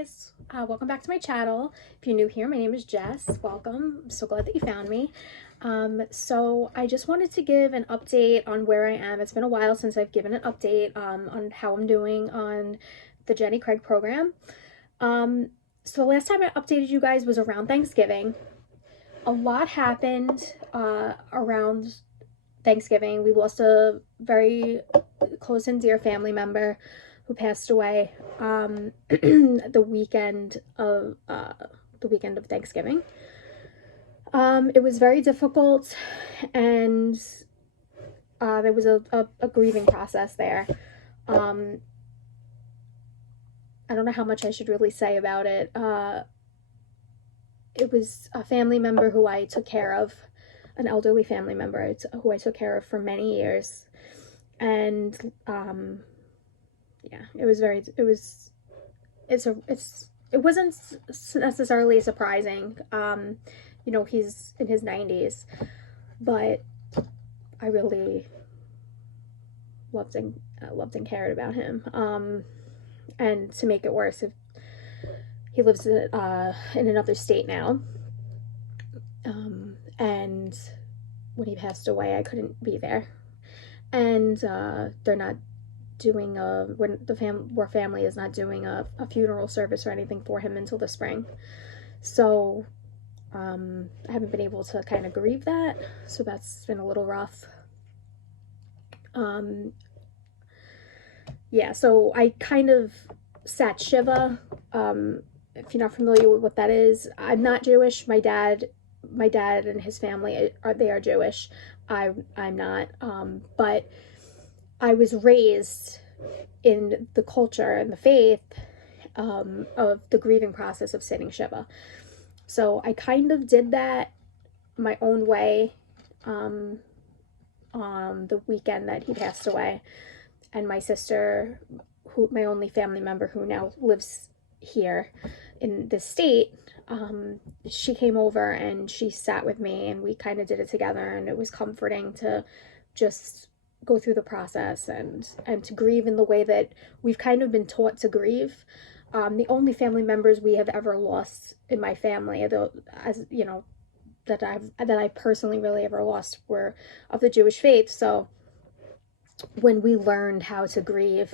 guys, welcome back to my channel. If you're new here, my name is Jess. Welcome. I'm so glad that you found me. So I just wanted to give an update on where I am. It's been a while since I've given an update on how I'm doing on the Jenny Craig program. So the last time I updated you guys was around Thanksgiving. A lot happened around Thanksgiving. We lost a very close and dear family member who passed away the weekend of Thanksgiving. It was very difficult, and there was a grieving process there. I don't know how much I should really say about it. It was a family member who I took care of, an elderly family member who I took care of for many years, and yeah, it wasn't necessarily surprising. You know, he's in his 90s, but I really loved and cared about him. And to make it worse, he lives in another state now. And when he passed away, I couldn't be there, and they're not doing our family is not doing a funeral service or anything for him until the spring. So I haven't been able to kind of grieve that, so that's been a little rough. Yeah, so I kind of sat Shiva. If you're not familiar with what that is, I'm not Jewish. My dad and his family are Jewish. I'm not, but I was raised in the culture and the faith of the grieving process of sitting Shiva. So I kind of did that my own way on the weekend that he passed away. And my sister, my only family member who now lives here in this state, she came over and she sat with me, and we kind of did it together, and it was comforting to just go through the process and to grieve in the way that we've kind of been taught to grieve. The only family members we have ever lost in my family, as you know, that I personally really ever lost, were of the Jewish faith. So when we learned how to grieve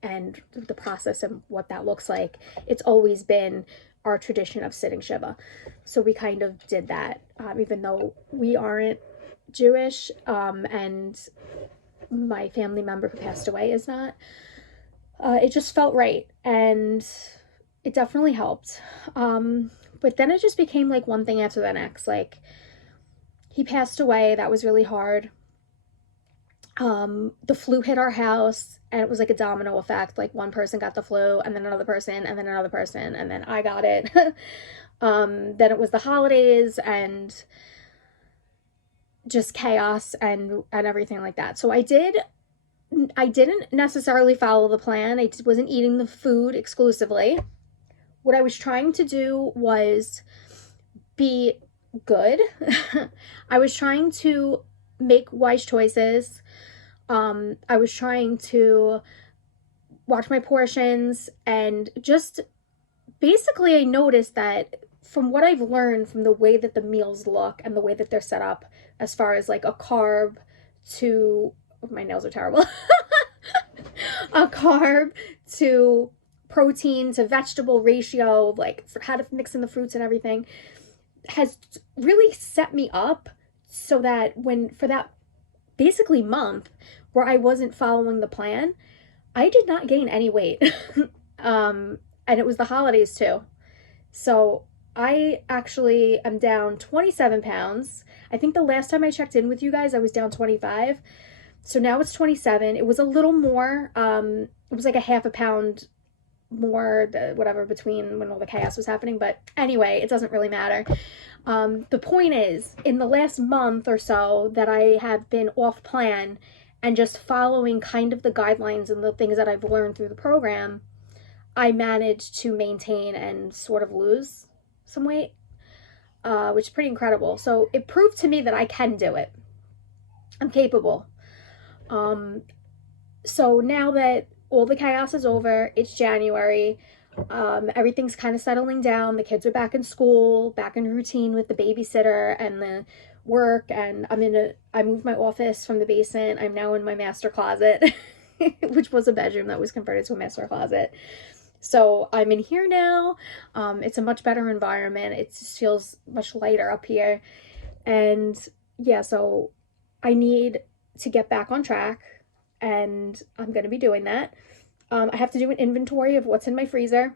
and the process and what that looks like, it's always been our tradition of sitting Shiva. So we kind of did that, even though we aren't Jewish, and my family member who passed away is not. It just felt right, and it definitely helped. But then it just became like one thing after the next. Like, he passed away, that was really hard. The flu hit our house, and it was like a domino effect. Like, one person got the flu, and then another person, and then another person, and then I got it. Then it was the holidays, and just chaos and everything like that. So I didn't necessarily follow the plan. I wasn't eating the food exclusively. What I was trying to do was be good. I was trying to make wise choices. I was trying to watch my portions, and just basically I noticed that from what I've learned from the way that the meals look and the way that they're set up, as far as like a carb to, my nails are terrible, a carb to protein to vegetable ratio, like for how to mix in the fruits and everything, has really set me up so that for that basically month where I wasn't following the plan, I did not gain any weight. And it was the holidays too. So I actually am down 27 pounds. I think the last time I checked in with you guys, I was down 25. So now it's 27. It was a little more. It was like a half a pound more, whatever, between when all the chaos was happening. But anyway, it doesn't really matter. The point is, in the last month or so that I have been off plan and just following kind of the guidelines and the things that I've learned through the program, I managed to maintain and sort of lose some weight, which is pretty incredible. So it proved to me that I can do it. I'm capable. So now that all the chaos is over, it's January, Everything's kind of settling down. The kids are back in school, back in routine with the babysitter and the work. And I moved my office from the basement. I'm now in my master closet, which was a bedroom that was converted to a master closet. So I'm in here now. It's a much better environment. It just feels much lighter up here. And yeah, so I need to get back on track, and I'm going to be doing that. I have to do an inventory of what's in my freezer,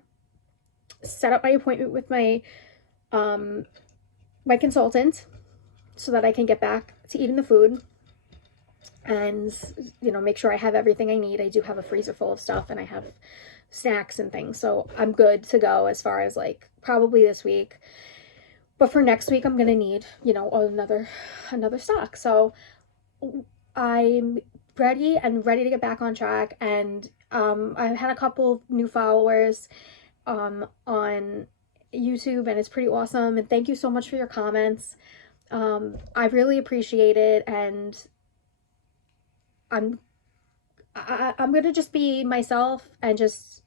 set up my appointment with um, my consultant so that I can get back to eating the food and, make sure I have everything I need. I do have a freezer full of stuff, and I have snacks and things. So I'm good to go as far as like probably this week. But for next week, I'm going to need, another stock. So I'm ready to get back on track. And I've had a couple new followers on YouTube, and it's pretty awesome. And thank you so much for your comments. I really appreciate it. And I'm gonna just be myself and just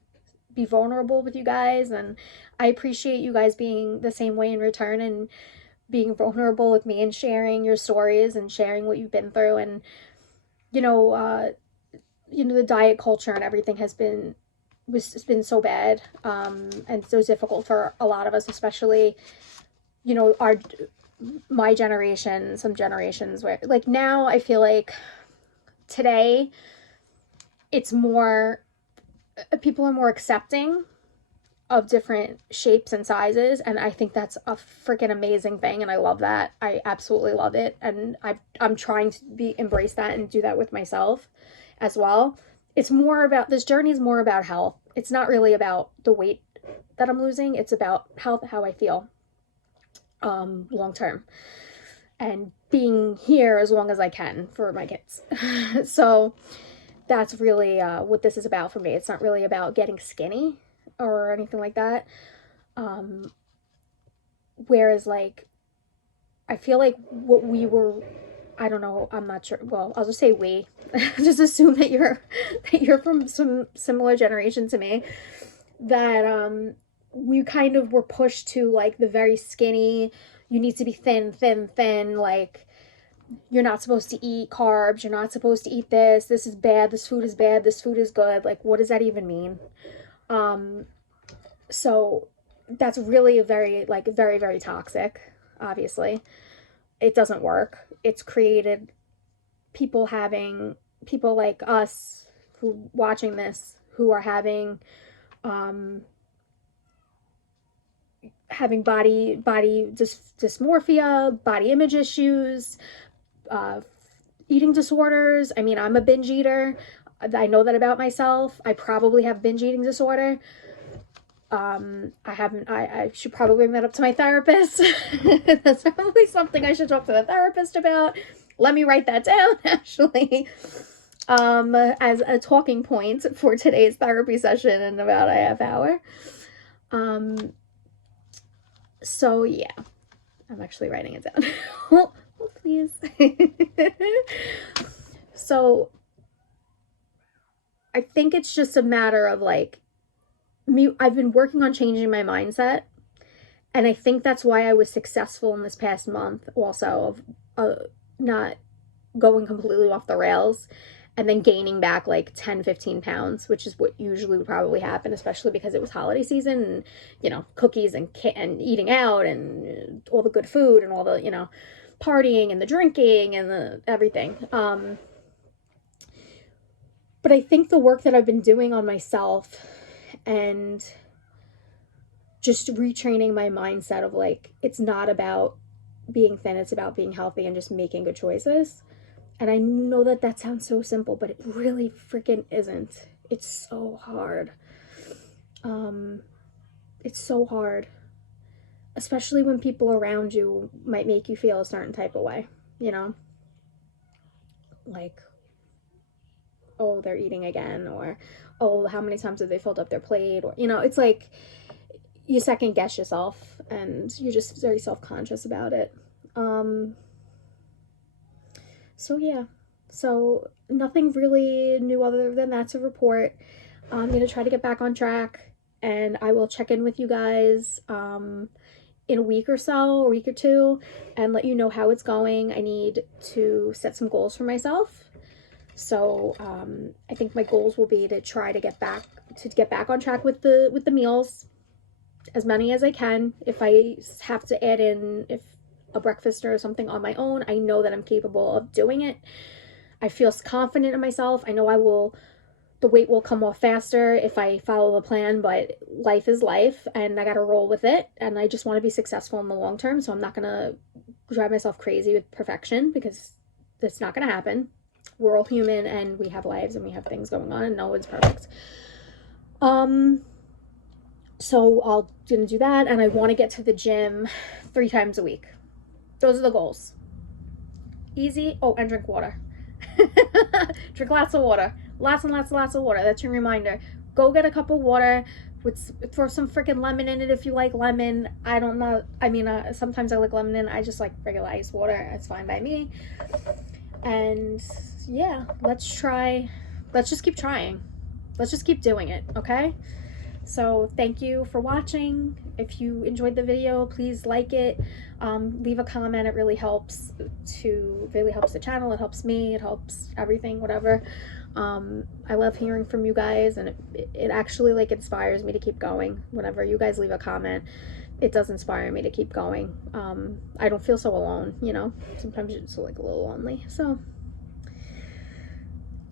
be vulnerable with you guys, and I appreciate you guys being the same way in return and being vulnerable with me and sharing your stories and sharing what you've been through. And the diet culture and everything has been so bad, and so difficult for a lot of us, especially my generation, some generations where like now I feel like today it's more, people are more accepting of different shapes and sizes, and I think that's a freaking amazing thing, and I love that. I absolutely love it, and I'm trying to embrace that and do that with myself as well. It's more about, this journey is more about health. It's not really about the weight that I'm losing. It's about health, how I feel long term, and being here as long as I can for my kids. So that's really what this is about for me. It's not really about getting skinny or anything like that. Whereas like, I feel like what we were, I don't know, I'm not sure. Well, I'll just say we. Just assume that you're from some similar generation to me. That we kind of were pushed to like the very skinny. You need to be thin, thin, thin. Like, you're not supposed to eat carbs. You're not supposed to eat this. This is bad. This food is bad. This food is good. Like, what does that even mean? So that's really very, very toxic. Obviously, it doesn't work. It's created people like us who watching this, who are having body dysmorphia, body image issues, eating disorders. I mean, I'm a binge eater. I know that about myself. I probably have binge eating disorder. I should probably bring that up to my therapist. That's probably something I should talk to the therapist about. Let me write that down, actually, as a talking point for today's therapy session in about a half hour. So yeah, I'm actually writing it down. Oh, please. So I think it's just a matter of like, I've been working on changing my mindset, and I think that's why I was successful in this past month also, of not going completely off the rails and then gaining back like 10-15 pounds, which is what usually would probably happen, especially because it was holiday season and cookies and eating out and all the good food and all the partying and the drinking and the everything. But I think the work that I've been doing on myself and just retraining my mindset of like, it's not about being thin, it's about being healthy and just making good choices. And I know that sounds so simple, but it really freaking isn't. It's so hard. It's so hard, especially when people around you might make you feel a certain type of way, like, oh, they're eating again, or oh, how many times have they filled up their plate, or it's like you second guess yourself and you're just very self-conscious about it. So yeah, so nothing really new other than that to report. I'm going to try to get back on track, and I will check in with you guys in a week or so, a week or two, and let you know how it's going. I need to set some goals for myself. So I think my goals will be to try to get back on track with the meals, as many as I can. If I have to add in a breakfast or something on my own, I know that I'm capable of doing it. I feel confident in myself. I know the weight will come off faster if I follow the plan, but life is life and I got to roll with it. And I just want to be successful in the long term. So I'm not going to drive myself crazy with perfection, because that's not going to happen. We're all human and we have lives and we have things going on, and no one's perfect. So I'll gonna do that, and I want to get to the gym 3 times a week. Those are the goals. Easy. Oh, and drink water. Drink lots of water. Lots and lots of water. That's your reminder. Go get a cup of water. Throw some freaking lemon in it if you like lemon. I don't know. I mean, sometimes I like lemon in. I just like regular ice water. It's fine by me. And yeah, let's just keep trying. Let's just keep doing it, okay? So thank you for watching. If you enjoyed the video, please like it. Leave a comment. It really helps the channel. It helps me. It helps everything, whatever. I love hearing from you guys, and it actually like inspires me to keep going. Whenever you guys leave a comment, it does inspire me to keep going. I don't feel so alone, you know. Sometimes you're just like a little lonely. So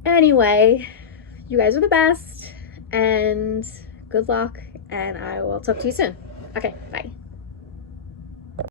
anyway, you guys are the best, and good luck, and I will talk to you soon. Okay, bye.